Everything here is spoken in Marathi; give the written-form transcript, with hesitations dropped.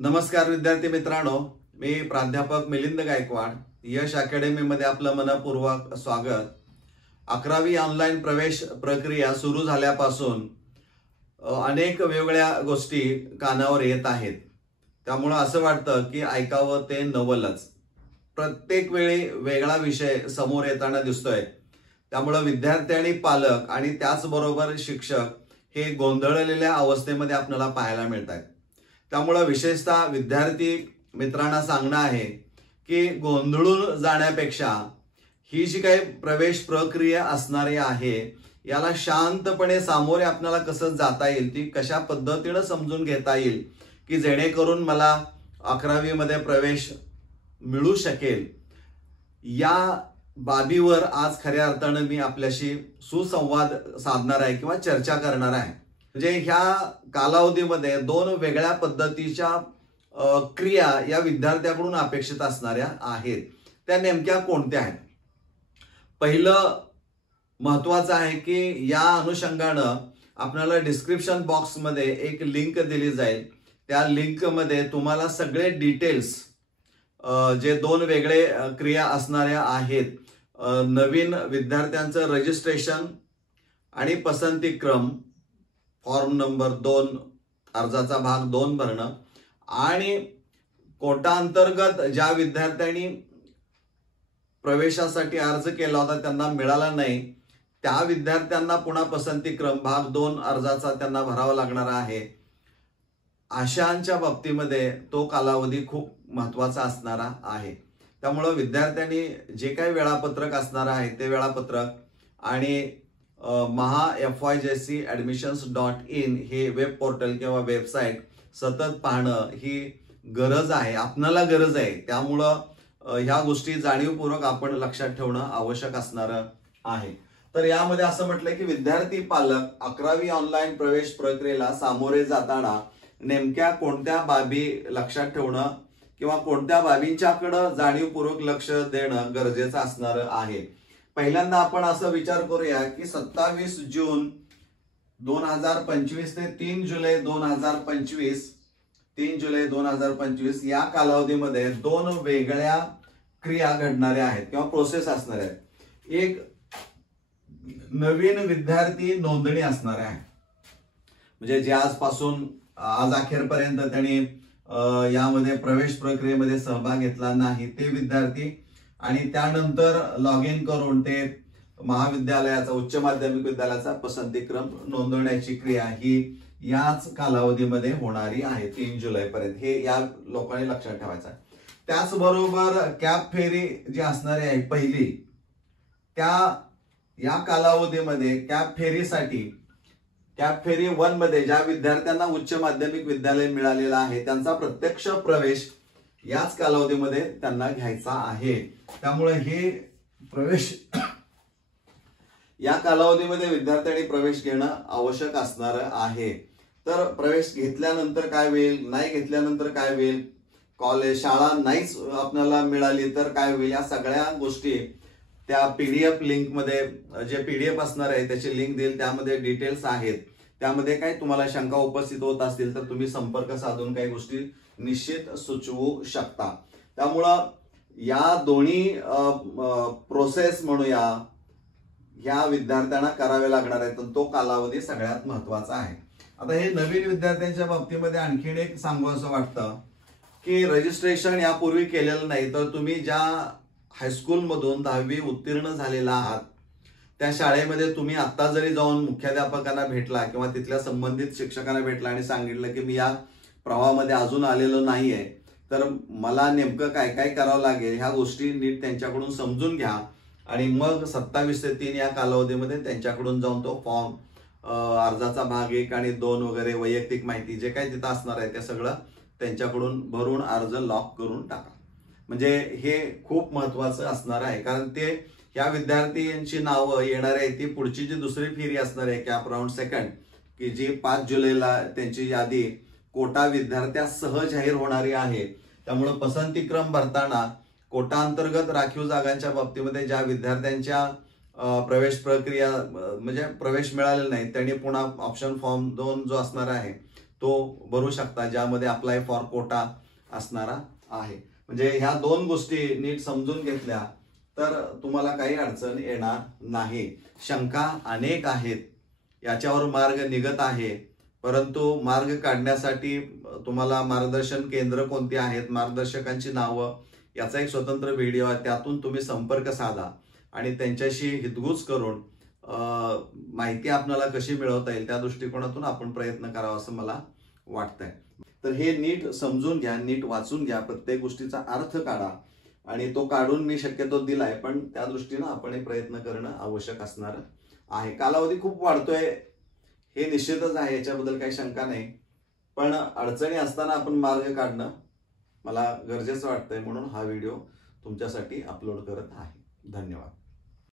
नमस्कार विद्यार्थी मित्रांनो, मी प्राध्यापक मिलिंद गायकवाड. यश अकॅडमीमध्ये आपलं मनपूर्वक स्वागत. 11वी ऑनलाईन प्रवेश प्रक्रिया सुरू झाल्यापासून अनेक वेगवेगळ्या गोष्टी कानावर येत आहेत. त्यामुळे असं वाटतं की ऐकावं ते नवलच. प्रत्येक वेळी वेगळा विषय समोर येताना दिसतोय. त्यामुळे विद्यार्थी आणि पालक आणि त्याचबरोबर शिक्षक हे गोंधळलेल्या अवस्थेमध्ये आपल्याला पाहायला मिळतात. त्यामुळे विशेषतः विद्यार्थी मित्रांना सांगणं आहे की गोंधळून जाण्यापेक्षा ही जी काही प्रवेश प्रक्रिया असणारी आहे याला शांतपणे सामोरे आपल्याला कसं जाता येईल, ती कशा पद्धतीने समजून घेता येईल की जेणेकरून मला 11वी मध्ये प्रवेश मिळू शकेल, या बाबीवर आज खऱ्या अर्थाने मी आपल्याशी सुसंवाद साधणार आहे किंवा चर्चा करणार आहे. म्हणजे ह्या कालावधीमध्ये दोन वेगळ्या पद्धतीच्या क्रिया या विद्यार्थ्याकडून अपेक्षित असणाऱ्या आहेत. त्या नेमक्या कोणत्या आहेत? पहिलं महत्वाचं आहे की या अनुषंगानं आपल्याला डिस्क्रिप्शन बॉक्समध्ये एक लिंक दिली जाईल. त्या लिंकमध्ये तुम्हाला सगळे डिटेल्स, जे दोन वेगळे क्रिया असणाऱ्या आहेत, नवीन विद्यार्थ्यांचं रजिस्ट्रेशन आणि पसंतीक्रम फॉर्म नंबर 2 अर्जाचा भाग 2 भरणं, आणि कोटा अंतर्गत ज्या विद्यार्थ्यांनी प्रवेशासाठी अर्ज केला होता त्यांना मिळाला नाही, त्या विद्यार्थ्यांना पुन्हा पसंतीक्रम भाग 2 अर्जाचा त्यांना भरावा लागणार आहे. अशांच्या बाबतीमध्ये तो कालावधी खूप महत्वाचा असणारा आहे. त्यामुळे विद्यार्थ्यांनी जे काही वेळापत्रक असणार आहे ते वेळापत्रक आणि FYJCadmissions.in हे वेब पोर्टल किंवा वेबसाईट सतत पाहणं ही गरज आहे, आपणाला गरज आहे. त्यामुळं ह्या गोष्टी जाणीवपूर्वक आपण लक्षात ठेवणं आवश्यक असणार आहे. तर यामध्ये असं म्हटलंय की विद्यार्थी पालक 11वी ऑनलाईन प्रवेश प्रक्रियेला सामोरे जाताना नेमक्या कोणत्या बाबी लक्षात ठेवणं किंवा कोणत्या बाबींच्याकडे जाणीवपूर्वक लक्ष देणं गरजेचं असणार आहे. पहिल्यांदा आपण असं विचार करूया की 27 जून 2025 ते 3 जुलै 2025 या कालावधीमध्ये दोन वेगळ्या क्रिया घडणाऱ्या आहेत किंवा प्रोसेस असणार आहेत. एक नवीन विद्यार्थी नोंदणी असणार आहे, म्हणजे जे आजपासून आज अखेरपर्यंत त्यांनी यामध्ये प्रवेश प्रक्रियेमध्ये सहभाग घेतला नाही ते विद्यार्थी, आणि त्यानंतर लॉग इन करून ते महाविद्यालयाचा, उच्च माध्यमिक विद्यालयाचा पसंतीक्रम नोंदवण्याची क्रिया ही याच कालावधीमध्ये होणारी आहे 3 जुलैपर्यंत. हे या लोकांनी लक्षात ठेवायचं आहे. त्याचबरोबर कॅप फेरी जी असणारी आहे पहिली, त्या या कालावधीमध्ये कॅप फेरी 1 मध्ये ज्या विद्यार्थ्यांना उच्च माध्यमिक विद्यालय मिळालेलं आहे त्यांचा प्रत्यक्ष प्रवेश याच कालावधीमध्ये त्यांना घ्यायचा आहे. त्यामुळे हे प्रवेश या कालावधीमध्ये विद्यार्थ्यांनी प्रवेश घेणं आवश्यक असणार आहे. तर प्रवेश घेतल्यानंतर काय होईल, नाही घेतल्यानंतर काय होईल, कॉलेज शाळा नाहीच आपल्याला मिळाली तर काय होईल, या सगळ्या गोष्टी त्या PDF लिंक मध्ये, जे PDF असणार आहे त्याची लिंक देईल, त्यामध्ये डिटेल्स आहेत. त्यामध्ये काय तुम्हाला शंका उपस्थित होत असतील तर तुम्ही संपर्क साधून काही गोष्टी निश्चित सुचवू शकता. त्यामुळं या दोन्ही प्रोसेस म्हणूया ह्या विद्यार्थ्यांना करावे लागणार आहेत. तो कालावधी सगळ्यात महत्वाचा आहे. आता हे नवीन विद्यार्थ्यांच्या बाबतीमध्ये आणखीन एक सांगू असं वाटतं की रजिस्ट्रेशन यापूर्वी केलेलं नाही तर तुम्ही ज्या हायस्कूल मधून 10वी उत्तीर्ण झालेला आहात त्या शाळेमध्ये तुम्ही आता जरी जाऊन मुख्याध्यापकांना भेटला किंवा तिथल्या संबंधित शिक्षकांना भेटला आणि सांगितलं की मी या प्रवाहामध्ये अजून आलेलो नाहीये, तर मला नेमकं काय काय करावं लागेल ह्या गोष्टी नीट त्यांच्याकडून समजून घ्या आणि मग 27 ते 3 या कालावधीमध्ये त्यांच्याकडून जाऊन तो फॉर्म, अर्जाचा भाग 1 आणि 2 वगैरे वैयक्तिक माहिती जे काही तिथं असणार आहे ते सगळं त्यांच्याकडून भरून अर्ज लॉक करून टाका. म्हणजे हे खूप महत्वाचं असणार आहे, कारण ते ह्या विद्यार्थ्यांची नावं येणार आहे ती पुढची जी दुसरी फेरी असणार आहे कॅप राऊंड सेकंड, की जी 5 जुलैला त्यांची यादी कोटा विद्यार्थ्यासह जाहीर होणारी आहे. त्यामुळे पसंतीक्रम भरताना कोटा अंतर्गत राखीव जागांच्या बाबतीमध्ये ज्या विद्यार्थ्यांच्या प्रवेश प्रक्रिया म्हणजे प्रवेश मिळालेला नाही त्यांनी पुन्हा ऑप्शन फॉर्म 2 जो असणार आहे तो भरू शकता, ज्यामध्ये अप्लाय फॉर कोटा असणारा आहे. म्हणजे ह्या 2 गोष्टी नीट समजून घेतल्या तर तुम्हाला काही अडचण येणार नाही. शंका अनेक आहेत, याच्यावर मार्ग निघत आहे, परंतु मार्ग काढण्यासाठी तुम्हाला मार्गदर्शन केंद्र कोणती आहेत, मार्गदर्शकांची नावं, याचा एक स्वतंत्र व्हिडिओ आहे, त्यातून तुम्ही संपर्क साधा आणि त्यांच्याशी हितगुज करून माहिती आपल्याला कशी मिळवता येईल त्या दृष्टिकोनातून आपण प्रयत्न करावा असं मला वाटतंय. तर हे नीट समजून घ्या, नीट वाचून घ्या, प्रत्येक गोष्टीचा अर्थ काढा आणि तो काढून मी शक्यतो दिलाय, पण त्या दृष्टीनं आपण हे प्रयत्न करणं आवश्यक असणार आहे. कालावधी खूप वाढतोय हे निश्चितच आहे, याच्याबद्दल काही शंका नाही, पण अडचणी असताना आपण मार्ग काढणं मला गरजेचं वाटतंय, म्हणून हा व्हिडिओ तुमच्यासाठी अपलोड करत आहे. धन्यवाद.